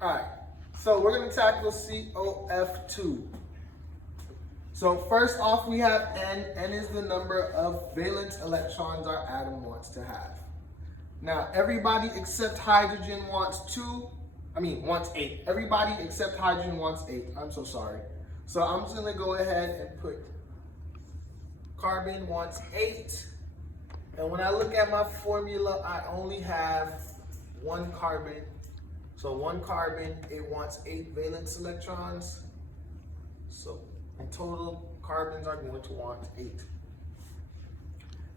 All right, so we're going to tackle COF2. So first off, we have N. N is the number of valence electrons our atom wants to have. Now, everybody except hydrogen wants 8. Everybody except hydrogen wants 8. I'm so sorry. So I'm just going to go ahead and put carbon wants 8. And when I look at my formula, I only have one carbon. So one carbon, it wants 8 valence electrons. So in total, carbons are going to want 8.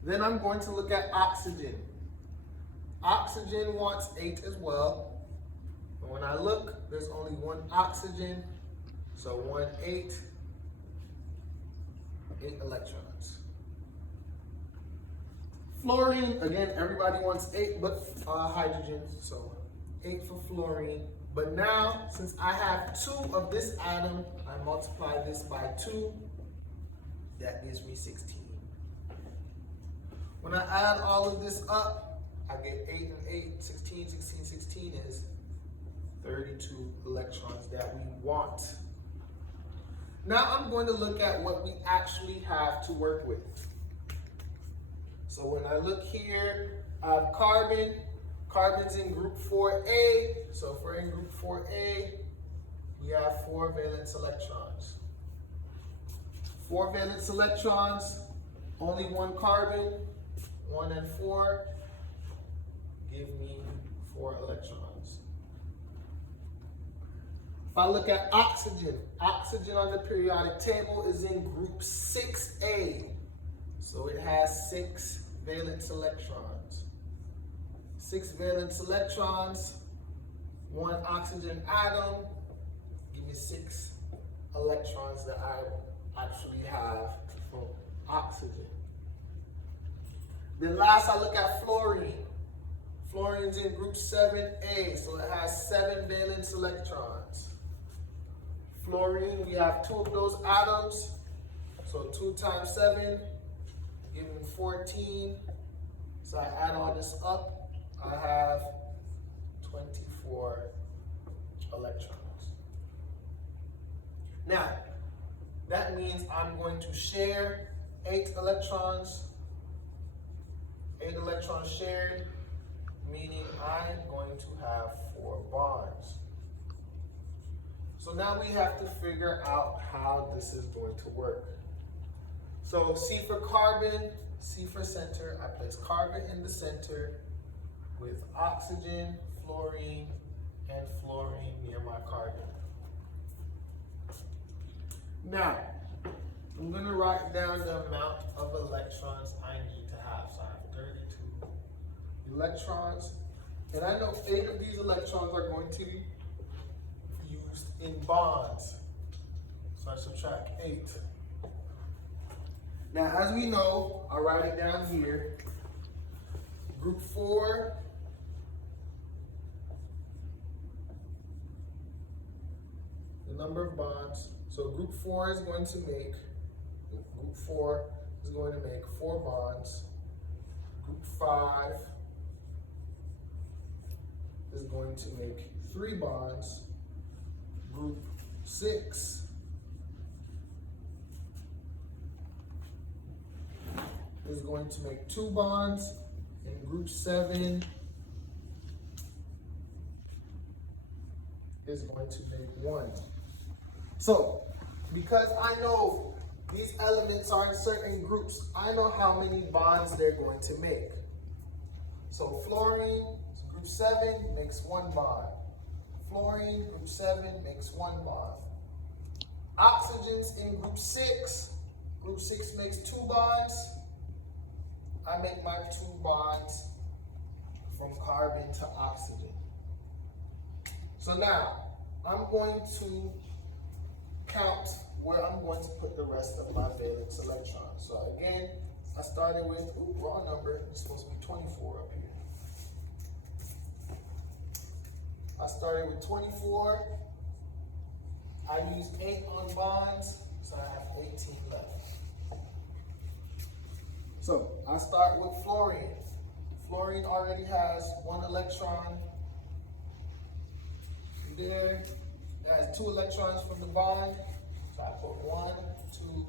Then I'm going to look at oxygen. Oxygen wants 8 as well. And when I look, there's only one oxygen. So 1, 8 electrons. Fluorine, again, everybody wants 8 but hydrogen. So 8 for fluorine. But now, since I have 2 of this atom, I multiply this by 2. That gives me 16. When I add all of this up, I get 8 and 8, 16, 16, 16 is 32 electrons that we want. Now I'm going to look at what we actually have to work with. So when I look here, I have carbon. Carbon's in group 4A. So if we're in group 4A, we have 4 valence electrons. 4 valence electrons, only one carbon, 1 and 4, give me 4 electrons. If I look at oxygen, oxygen on the periodic table is in group 6A. So it has 6 valence electrons. 6 valence electrons, 1 oxygen atom, give me 6 electrons that I actually have from oxygen. Then last I look at fluorine. Fluorine's in group 7A, so it has 7 valence electrons. Fluorine, we have 2 of those atoms, so 2 times 7, giving 14. So I add all this up. I have 24 electrons. Now, that means I'm going to share 8 electrons. 8 electrons shared, meaning I'm going to have 4 bonds. So now we have to figure out how this is going to work. So C for carbon, C for center. I place carbon in the center with oxygen, fluorine, and fluorine near my carbon. Now, I'm going to write down the amount of electrons I need to have. So I have 32 electrons. And I know 8 of these electrons are going to be used in bonds. So I subtract 8. Now, as we know, I'll write it down here. Group 4, the number of bonds. So group 4 is going to make 4 bonds. Group 5 is going to make 3 bonds. Group 6 is going to make 2 bonds. And group 7 is going to make 1. So, because I know these elements are in certain groups, I know how many bonds they're going to make. So fluorine, group 7, makes 1 bond. Fluorine, group 7, makes 1 bond. Oxygen's in group 6. Group 6 makes 2 bonds. I make my 2 bonds from carbon to oxygen. So now, I'm going to count where I'm going to put the rest of my valence electrons. So again, I started with, wrong number, it's supposed to be 24 up here. I started with 24. I used 8 on bonds, so I have 18 left. So I start with fluorine. Fluorine already has 1 electron. there. It has 2 electrons from the bond. So I put 1, 2,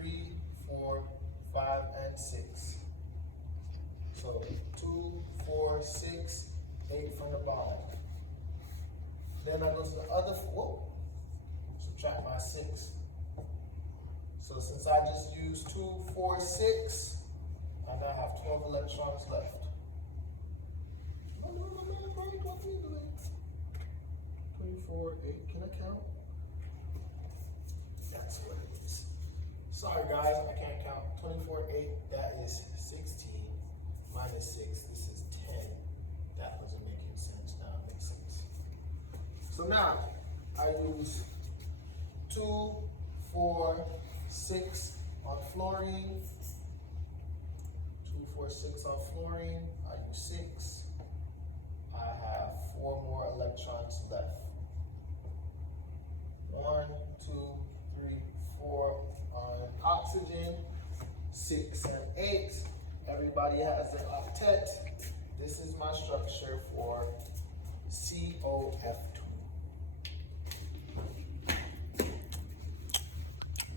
3, 4, 5, and 6. So 2, 4, 6, 8 from the bond. Then I go to the other, subtract my 6. So since I just used 2, 4, 6, I now have 12 electrons left. 24, 8, can I count? That's what it is. Sorry guys, I can't count. 24, 8, that is 16 minus 6, this is 10. That wasn't making sense, now it makes sense. So now, I use 2, 4, 6 on fluorine. 2, 4, 6 on fluorine. I use 6. I have 4 more electrons left. 1, 2, 3, 4 on oxygen. 6 and 8. Everybody has an octet. This is my structure for COF2.